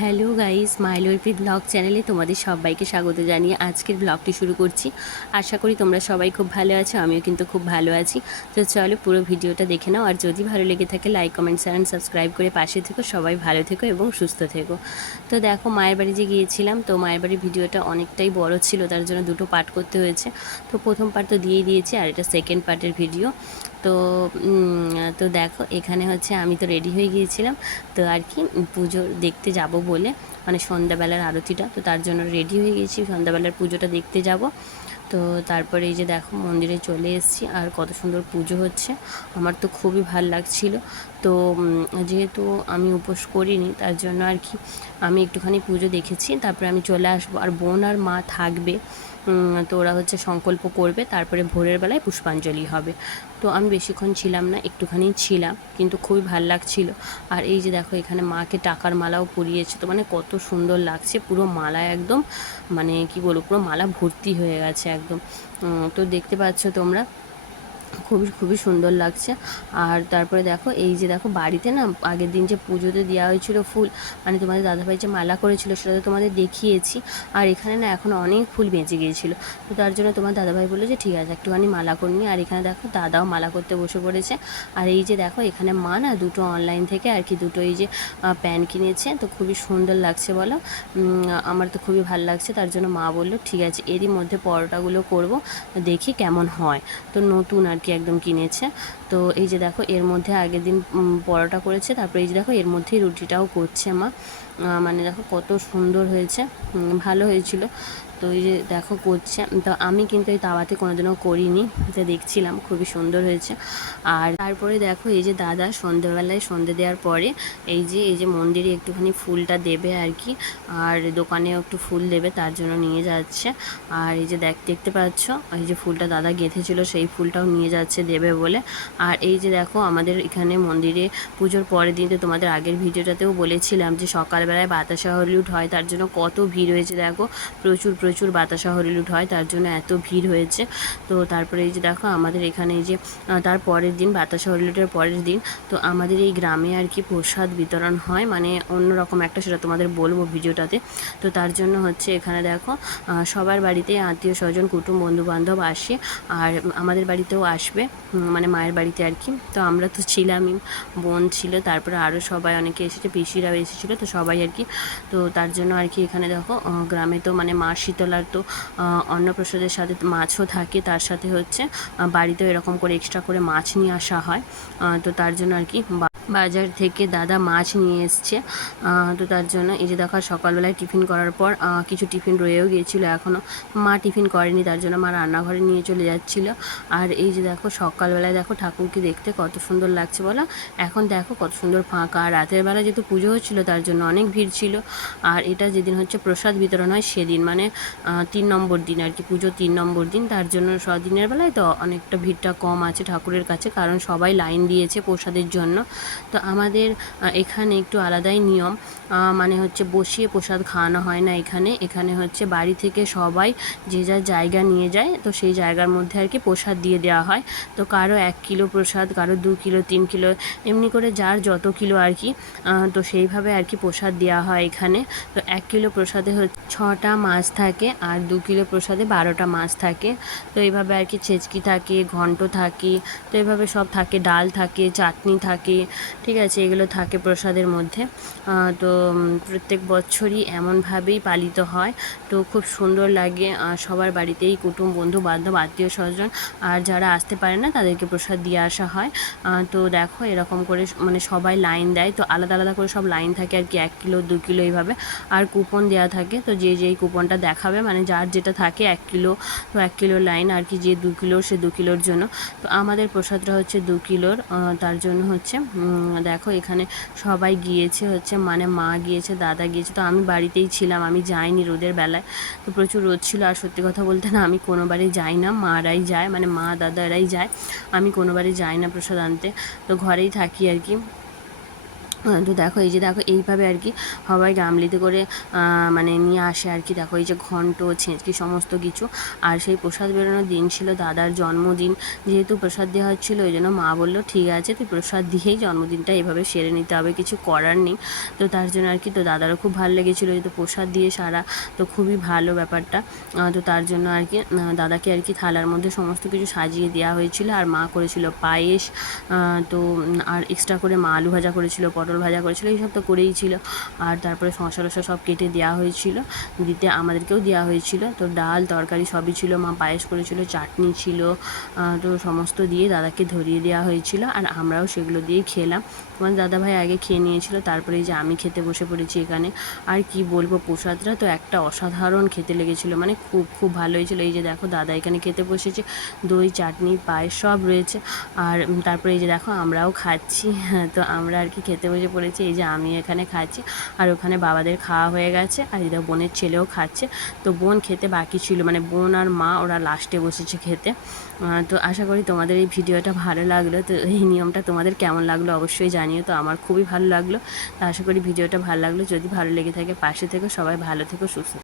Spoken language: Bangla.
হ্যালো গাইস মাইলোরপি ব্লগ চ্যানেলে তোমাদের সবাইকে স্বাগত জানিয়ে আজকের ব্লগটি শুরু করছি। আশা করি তোমরা সবাই খুব ভালো আছো, আমিও কিন্তু খুব ভালো আছি। তো চলো পুরো ভিডিওটা দেখে নাও, আর যদি ভালো লেগে থাকে like comment share and subscribe করে পাশে থেকো, সবাই ভালো থেকো এবং সুস্থ থেকো। তো দেখো, মায়ের বাড়ি যে গিয়েছিলাম, তো মায়ের বাড়ির ভিডিওটা অনেকটাই বড় ছিল, তার জন্য দুটো পার্ট করতে হয়েছে। তো প্রথম পার্ট তো দিয়েই দিয়েছি, আর এটা সেকেন্ড পার্টের ভিডিও তো তো দেখো, এখানে হচ্ছে আমি তো রেডি হয়ে গিয়েছিলাম। তো আর কি, পুজো দেখতে যাব বলে মানে সন্ধ্যাবেলার আরতিটা, তো তার জন্য রেডি হয়ে গেছি সন্ধ্যাবেলার পুজোটা দেখতে যাব। তো তারপরে এই যে দেখো, মন্দিরে চলে এসেছি। আর কত সুন্দর পুজো হচ্ছে। আমার তো খুবই ভালো লাগছিল। তো যেহেতু আমি উপোস করিনি, তার জন্য আর কি, আমি একটুখানি পুজো দেখেছি। তারপরে আমি চলে আসব। আর বোন আর মা থাকবে। তো ওরা হচ্ছে সংকল্প করবে। তারপরে ভোরের বেলায় পুষ্পাঞ্জলি হবে। তো আমি বেশিক্ষণ ছিলাম না, একটুখানি ছিলাম, কিন্তু খুবই ভালো লাগছিল। আর এই যে দেখো, এখানে মাকে টাকার মালাও পরিয়েছে তো মানে কত সুন্দর লাগছে, পুরো মালা একদম মানে কি বলব, পুরো মালা ভর্তি হয়ে গেছে একদম। তো দেখতে পাচ্ছ তোমরা খুবই খুবই সুন্দর লাগছে। আর তারপরে দেখো, এই যে দেখো বাড়িতে না, আগের দিন যে পুজোতে দেওয়া হয়েছিল ফুল মানে তোমাদের দাদাভাই যে মালা করেছিল সেটা তো তোমাদের দেখিয়েছি। আর এখানে না এখন অনেক ফুল বেঁচে গিয়েছিল। তো তার জন্য তোমার দাদাভাই বলল যে, ঠিক আছে, একটুখানি মালা করে নিই আর এখানে দেখো, দাদাও মালা করতে বসে পড়েছে। আর এই যে দেখো, এখানে মা না দুটো অনলাইন থেকে আর কি দুটো এই যে প্যান্ট কিনেছে। তো খুবই সুন্দর লাগছে বলো। আমার তো খুবই ভালো লাগছে। তার জন্য মা বলল, ঠিক আছে, এরই মধ্যে পরোটাগুলো করব, দেখি কেমন হয়। তো নতুন আর কি একদম কিনেছে। তো এই যে দেখো, এর মধ্যে আগের দিন পরোটা করেছে, তারপরে এই যে দেখো, এর মধ্যেই রুটিটাও করছে মা। মানে দেখো কত সুন্দর হয়েছে ভালো হয়েছিল। তো এই যে দেখো করছে, তো আমি কিন্তু এই তাওয়াতে কোনোদিনও করিনি, এটা দেখছিলাম, খুবই সুন্দর হয়েছে। আর তারপরে দেখো এই যে দাদা সন্ধ্যেবেলায় সন্ধে দেওয়ার পরে এই যে এই যে মন্দিরে একটুখানি ফুলটা দেবে আর কি, আর দোকানেও একটু ফুল দেবে, তার জন্য নিয়ে যাচ্ছে। আর এই যে দেখ, দেখতে পাচ্ছ, এই যে ফুলটা দাদা গেঁথেছিল, সেই ফুলটাও নিয়ে যাচ্ছে দেবে বলে। আর এই যে দেখো, আমাদের এখানে মন্দিরে পুজোর পরের দিন তো তোমাদের আগের ভিডিওটাতেও বলেছিলাম যে সকালবেলায় বাতাসা হলুদ হয়, তার জন্য কত ভিড় হয়েছে দেখো, প্রচুর প্রচুর বাতাসা হরিলুট হয়, তার জন্য এত ভিড় হয়েছে। তো তারপরে এই যে দেখো, আমাদের এখানে এই যে তার পরের দিন, বাতাসা হলুদের পরের দিন, তো আমাদের এই গ্রামে আর কি প্রসাদ বিতরণ হয় মানে অন্যরকম একটা সেটা তোমাদের বলব ভিডিওটাতে। তো তার জন্য হচ্ছে এখানে দেখো সবার বাড়িতে আত্মীয় স্বজন, কুটুম বন্ধু বান্ধব আসে, আর আমাদের বাড়িতেও আসবে মানে মায়ের বাড়িতে আর কি। তো আমরা তো ছিলামই, বোন ছিল, তারপরে আরও সবাই অনেকে এসেছে, পিসিরাও এসেছিল, তো সবাই আর কি। তো তার জন্য আর কি এখানে দেখো গ্রামে তো মানে মা তো আহ, অন্নপ্রসাদের সাথে মাছও থাকে তার সাথে হচ্ছে বাড়িতেও এরকম করে এক্সট্রা করে মাছ নিয়ে আসা হয় তো তার জন্য আর কি বাজার থেকে দাদা মাছ নিয়ে এসছে। তো তার জন্য এই যে দেখো সকালবেলায় টিফিন করার পর কিছু টিফিন রয়েও গিয়েছিল এখনও মা টিফিন করেনি, তার জন্য মা রান্নাঘরে নিয়ে চলে যাচ্ছিল। আর এই যে দেখো সকালবেলায় দেখো ঠাকুরকে দেখতে কত সুন্দর লাগছে বলো? এখন দেখো কত সুন্দর ফাঁকা। আর রাতের বেলা যেহেতু পুজো হচ্ছিল, তার জন্য অনেক ভিড় ছিল। আর এটা যেদিন হচ্ছে প্রসাদ বিতরণ হয়, সেদিন মানে তিন নম্বর দিন আর কি, পুজো তিন নম্বর দিন। তার জন্য দিনের বেলায় তো অনেকটা ভিড়টা কম আছে ঠাকুরের কাছে, কারণ সবাই লাইন দিয়েছে প্রসাদের জন্য। তো আমাদের এখানে একটু আলাদাই নিয়ম। মানে হচ্ছে বসিয়ে প্রসাদ খাওয়ানো হয় না এখানে। এখানে হচ্ছে বাড়ি থেকে সবাই যে যার জায়গা নিয়ে যায়, তো সেই জায়গার মধ্যে আর কি প্রসাদ দিয়ে দেওয়া হয়। তো কারও এক কিলো প্রসাদ, কারও দু কিলো, তিন কিলো, এমনি করে যার যত কিলো আর কি তো সেইভাবে আর কি প্রসাদ দেওয়া হয় এখানে। তো এক কিলো প্রসাদে হচ্ছে ছটা মাছ থাকে আর দু কিলো প্রসাদে বারোটা মাছ থাকে। তো এইভাবে আর কি ছেচকি থাকে, ঘন্ট থাকে, তো এইভাবে সব থাকে, ডাল থাকে, চাটনি থাকে। ঠিক আছে, এগুলো থাকে প্রসাদের মধ্যে। তো প্রত্যেক বছরই এমনভাবেই পালিত হয়। তো খুব সুন্দর লাগে সবার বাড়িতেই কুটুম, বন্ধু, বান্ধব, আত্মীয় স্বজন, আর যারা আসতে পারে না, তাদেরকে প্রসাদ দিয়ে আসা হয়। তো দেখো, এরকম করে মানে সবাই লাইন দেয়। তো আলাদা আলাদা করে সব লাইন থাকে আর কি, এক কিলো, দু কিলো এইভাবে। আর কুপন দেওয়া থাকে, তো যে যেই কুপনটা দেখাবে মানে যার যেটা থাকে, এক কিলো, তো এক কিলোর লাইন আর কি, যে দু কিলোর সে দু কিলোর জন্য। তো আমাদের প্রসাদটা হচ্ছে দু কিলোর তার জন্য হচ্ছে দেখো এখানে সবাই গিয়েছে হচ্ছে মানে মা গিয়েছে, দাদা গিয়েছে। তো আমি বাড়িতেই ছিলাম, আমি যাইনি রোদের বেলায়। তো প্রচুর রোদ ছিল, আর সত্যি কথা বলতে না, আমি কোনোবারই যাই না, মারাই যায় মানে মা দাদারাই যায়। আমি কোনোবারই যাই না প্রসাদ আনতে। তো ঘরেই থাকি আর কি। তো দেখো, এই যে দেখো, এইভাবে আর কি সবাই গামলিতে করে মানে নিয়ে আসে আর কি। দেখো, এই যে ঘন্ট, ছেঁচকি, সমস্ত কিছু। আর সেই প্রসাদ বেরোনোর দিন ছিল দাদার জন্মদিন। যেহেতু প্রসাদ দেওয়া হচ্ছিল, ওই জন্য মা বলল, ঠিক আছে, তুই প্রসাদ দিয়েই জন্মদিনটা এভাবে সেরে নিতে হবে, কিছু করার নেই। তো তার জন্য আর কি, তো দাদারও খুব ভালো লেগেছিলো যেহেতু প্রসাদ দিয়ে সারা। তো খুবই ভালো ব্যাপারটা। তো তার জন্য আর কি দাদাকে আর কি থালার মধ্যে সমস্ত কিছু সাজিয়ে দেওয়া হয়েছিল। আর মা করেছিল পায়েস তো আর এক্সট্রা করে মা আলু ভাজা করেছিল, পটল ভাজা করেছিল, এইসব তো করেই ছিল। আর তারপরে শশা রসা সব কেটে দেওয়া হয়েছিল। দিতে আমাদেরকেও দেওয়া হয়েছিল। তো ডাল, তরকারি সবই ছিল। মা পায়েস করেছিল, চাটনি ছিল। তো সমস্ত দিয়ে দাদাকে ধরিয়ে দেওয়া হয়েছিল। আর আমরাও সেগুলো দিয়ে খেলাম। তোমার দাদাভাই আগে খেয়ে নিয়েছিল তারপরে এই যে আমি খেতে বসে পড়েছি এখানে। আর কি বলব প্রসাদটা তো একটা অসাধারণ খেতে লেগেছিল মানে খুব খুব ভালো হয়েছিল। এই যে দেখো দাদা এখানে খেতে বসেছে দই চাটনি পায়েস সব রয়েছে। আর তারপরে এই যে দেখো আমরাও খাচ্ছি হ্যাঁ, তো আমরা আর কি খেতে বসে পড়েছি। এই যে আমি এখানে খাচ্ছি আর ওখানে বাবাদের খাওয়া হয়ে গেছে আর এই দেখো বোনের ছেলেও খাচ্ছে। তো বোন খেতে বাকি ছিল মানে বোন আর মা ওরা লাস্টে বসেছে খেতে। তো আশা করি তোমাদের এই ভিডিওটা ভালো লাগল তো এই নিয়মটা তোমাদের কেমন লাগল অবশ্যই জানিও তো আমার খুবই ভালো লাগল আশা করি ভিডিওটা ভালো লাগল যদি ভালো লেগে থাকে পাশে থেকে, সবাই ভালো থেকো, সুস্থ।